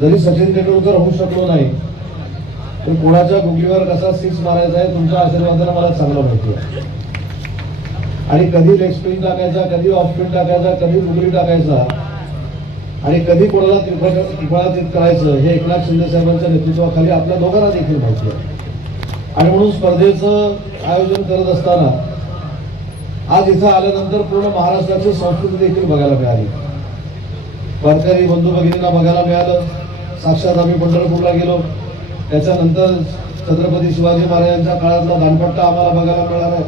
जरी सचिन तेंडुलकर होऊ शकलो नाही तर कोणाच्या गुगलीवर कसा सिक्स मारायचा आहे तुमच्या आशीर्वादाने मला चांगलं माहिती आहे. आणि कधी लेग स्पिन टाकायचा कधी ऑफ स्पिन टाकायचा कधी गुगली टाकायचा आणि कधी कोणाला त्रिफळातीत करायचं हे एकनाथ शिंदे साहेबांच्या नेतृत्वाखाली आपल्या दोघांना देखील माहिती आहे. आणि म्हणून स्पर्धेचं आयोजन करत असताना आज इथं आल्यानंतर पूर्ण महाराष्ट्राची संस्कृती देखील बघायला मिळाली. वारकरी बंधू भगिनींना बघायला मिळालं. साक्षात आम्ही पंढरपूरला गेलो. त्याच्यानंतर छत्रपती शिवाजी महाराजांच्या काळातला दानपट्टा आम्हाला बघायला मिळाला आहे.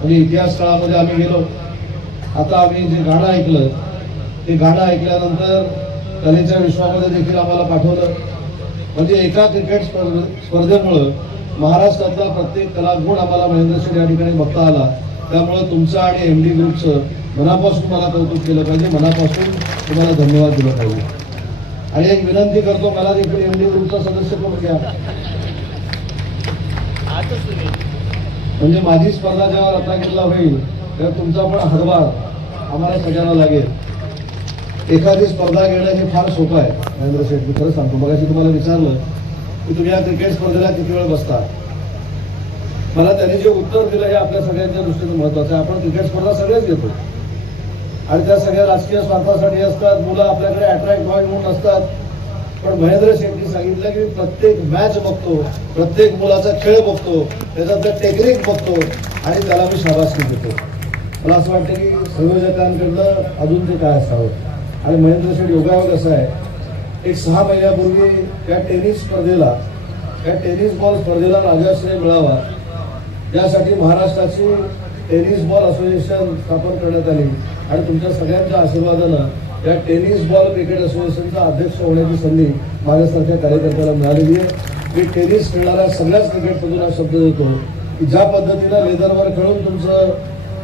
म्हणजे इतिहास काळामध्ये आम्ही गेलो. आता आम्ही जे गाणं ऐकलं ते गाणं ऐकल्यानंतर कलेच्या विश्वामध्ये देखील आम्हाला पाठवलं. म्हणजे एका क्रिकेट स्पर्धे स्पर्धेमुळं महाराष्ट्रातला प्रत्येक कलागुण आम्हाला महेंद्र शेठ या ठिकाणी बघता आला. त्यामुळं तुमचं आणि एम डी ग्रुपचं मनापासून मला कौतुक केलं पाहिजे. मनापासून तुम्हाला धन्यवाद दिलं पाहिजे. आणि एक विनंती करतो मला देखील एम डी ग्रुपचा सदस्य करून घ्या. म्हणजे माझी स्पर्धा जेव्हा रत्नागिरीला होईल तेव्हा तुमचा पण हातभार आम्हाला सगळ्यांना लागेल. एखादी स्पर्धा घेणं हे फार सोपं आहे महेंद्र शेठ मी खरं सांगतो. मगाशी तुम्हाला विचारलं की तुम्ही या क्रिकेट स्पर्धेला किती वेळ बसता? मला त्यांनी जे उत्तर दिलं हे आपल्या सगळ्यांच्या दृष्टीने महत्वाचं आहे. आपण क्रिकेट स्पर्धा सगळेच घेतो. आणि त्या सगळ्या राजकीय स्वार्थासाठी असतात. मुलं आपल्याकडे अट्रॅक्ट व्हावी म्हणून असतात. पण महेंद्र शेट्टी सांगितलं की प्रत्येक मॅच बघतो. प्रत्येक मुलाचा खेळ बघतो. त्याच्यातलं टेक्निक बघतो. आणि त्याला मी शाबासकी देतो. मला असं वाटतं की संयोजकांकडनं अजून ते काय असावं? आणि महेंद्र शेठ योगायोग असा आहे. एक सहा महिन्यापूर्वी त्या टेनिस स्पर्धेला त्या टेनिस बॉल स्पर्धेला राजाश्रय मिळावा. यासाठी महाराष्ट्राची टेनिस बॉल असोसिएशन स्थापन करण्यात आली. आणि तुमच्या सगळ्यांच्या आशीर्वादानं या टेनिस बॉल क्रिकेट असोसिएशनचा अध्यक्ष होण्याची संधी माझ्यासारख्या कार्यकर्त्याला मिळालेली आहे. मी टेनिस खेळणाऱ्या सगळ्याच क्रिकेटमधून हा शब्द देतो की ज्या पद्धतीनं लेदरवर खेळून तुमचं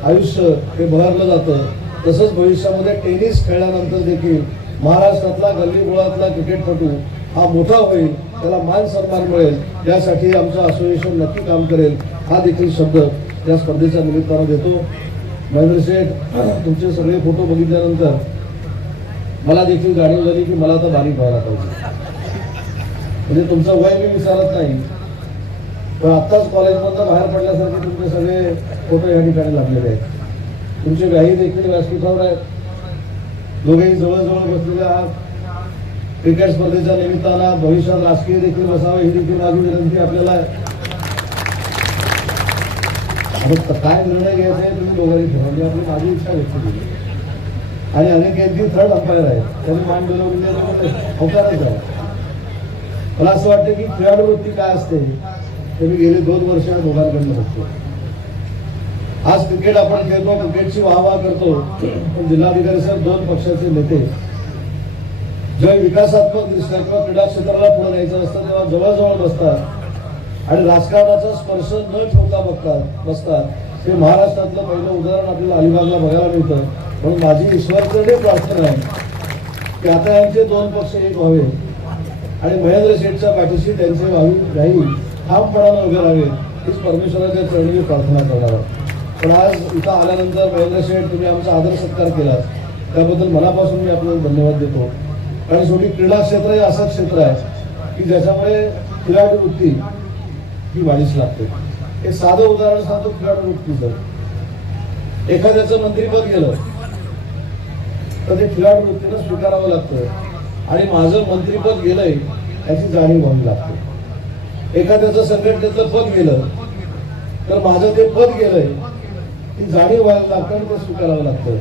आयुष्य हे बहरलं जातं तसंच भविष्यामध्ये टेनिस खेळल्यानंतर देखील महाराष्ट्रातला गल्लीगोळातला क्रिकेटपटू हा मोठा होईल त्याला मान सन्मान मिळेल यासाठी आमचं असोसिएशन नक्की काम करेल हा देखील शब्द या स्पर्धेच्या निमित्तानं देतो. महेंद्र शेठ तुमचे सगळे फोटो बघितल्यानंतर मला देखील जाणीव झाली की मला तर बारीक व्हायला पाहिजे म्हणजे तुमचं वय मी विचारत नाही. पण आत्ताच कॉलेजमधनं बाहेर पडल्यासारखे तुमचे सगळे फोटो या ठिकाणी लागलेले आहेत. तुमचे व्याही देखील व्यासपीठावर आहेत. दोघेही जवळजवळ बसलेले आहात. क्रिकेट स्पर्धेच्या निमित्तानं भविष्यात राजकीय देखील बसावं ही देखील माझी विनंती आपल्याला मग काय निर्णय घ्यायचा आहे तुम्ही दोघांनी ठरवा. म्हणजे आपली माझी इच्छा व्यक्त केली. आणि अनेक यांची थर्ड अंपायर आहे त्यांनी मान डोलवली होकारच आहे मला असं वाटतं की खेळाडू वृत्ती काय असते ते मी गेले दोन वर्ष दोघांकडनं बघतो. आज क्रिकेट आपण खेळतो क्रिकेटची वाह वाह करतो. पण जिल्हाधिकारी साहेब दोन पक्षाचे नेते. जेव्हा विकासात्मक दृष्ट्या किंवा क्रीडा क्षेत्राला पुढे न्यायचं असतं तेव्हा जवळजवळ बसतात. आणि राजकारणाचा स्पर्श न ठेवता बघतात बसतात. हे महाराष्ट्रातलं पहिलं उदाहरण आपल्याला अलिबागला बघायला मिळतं. म्हणून माझी ईश्वरकडे प्रार्थना आहे की आता यांचे दोन पक्ष एक व्हावे. आणि महेंद्र शेठच्या पाठीशी त्यांचे व्हावी राही ठामपणानं उभे राहावे हीच परमेश्वराच्या चरणी प्रार्थना करणार पण आज इथं आल्यानंतर महेंद्र शेठ तुम्ही आमचा आदर सत्कार केला त्याबद्दल मनापासून मी आपल्याला धन्यवाद देतो. कारण शेवटी क्रीडा क्षेत्र हे असं क्षेत्र आहे की ज्याच्यामुळे क्रीडावृत्ती ती वाढीस लागते. हे साधं उदाहरण सांगतो खेळाडू वृत्तीचं एखाद्याचं मंत्रीपद गेलं तर ते खेळाडू वृत्तीनं स्वीकारावं लागतं. आणि माझं मंत्रीपद गेलंय याची जाणीव व्हावी लागते. एखाद्याचं संघटनेचं पद गेलं तर माझं ते पद गेलंय ती जाणीव व्हायला लागतं आणि ते स्वीकारावं लागतं.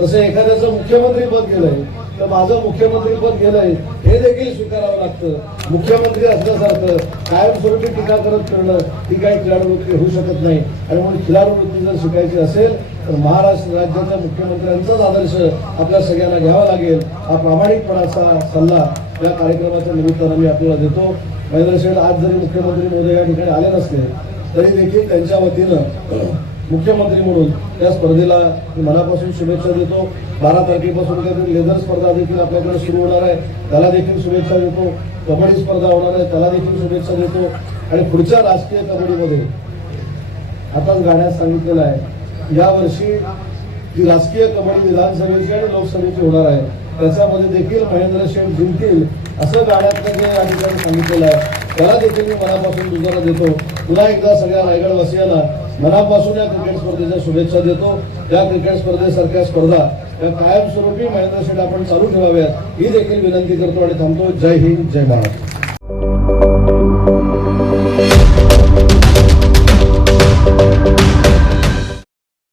तसं एखाद्याचं मुख्यमंत्री पद गेलंय तर माझं मुख्यमंत्री पद गेलंय हे देखील स्वीकारावं लागतं. मुख्यमंत्री असल्यासारखं कायमस्वरूपी टीका करत करणं ही काही खेळाडूवृत्ती होऊ शकत नाही. आणि म्हणून खेळाडूवृत्ती जर शिकायची असेल तर महाराष्ट्र राज्याच्या मुख्यमंत्र्यांचाच आदर्श आपल्या सगळ्यांना घ्यावा लागेल. हा प्रामाणिकपणाचा सल्ला या कार्यक्रमाच्या निमित्तानं मी आपल्याला देतो. महेंद्र शेठ आज जरी मुख्यमंत्री महोदय या ठिकाणी आले नसले तरी देखील त्यांच्या वतीनं मुख्यमंत्री म्हणून या स्पर्धेला मनापासून शुभेच्छा देतो. बारा तारखेपासून काहीतरी लेझर स्पर्धा देखील आपल्याकडे सुरू होणार आहे. त्याला देखील शुभेच्छा देतो. कबड्डी स्पर्धा होणार आहे. त्याला देखील शुभेच्छा देतो. आणि पुढच्या राष्ट्रीय कबड्डीमध्ये आताच गाण्यात सांगितलेलं आहे यावर्षी जी राजकीय कबड्डी विधानसभेची आणि लोकसभेची होणार आहे त्याच्यामध्ये देखील महेंद्र शेठ जिंकतील असं गाण्यातलं जे या ठिकाणी सांगितलेलं आहे त्याला देखील मी मनापासून दुजारा देतो. पुन्हा एकदा सगळ्या रायगडवासियांना मनापासून या क्रिकेट स्पर्धेच्या शुभेच्छा देतो. या क्रिकेट स्पर्धेसारख्या स्पर्धा या कायमस्वरूपी महेंद्र शेठ आपण चालू ठेवाव्यात. ही देखील विनंती करतो आणि थांबतो. जय हिंद जय महाराष्ट्र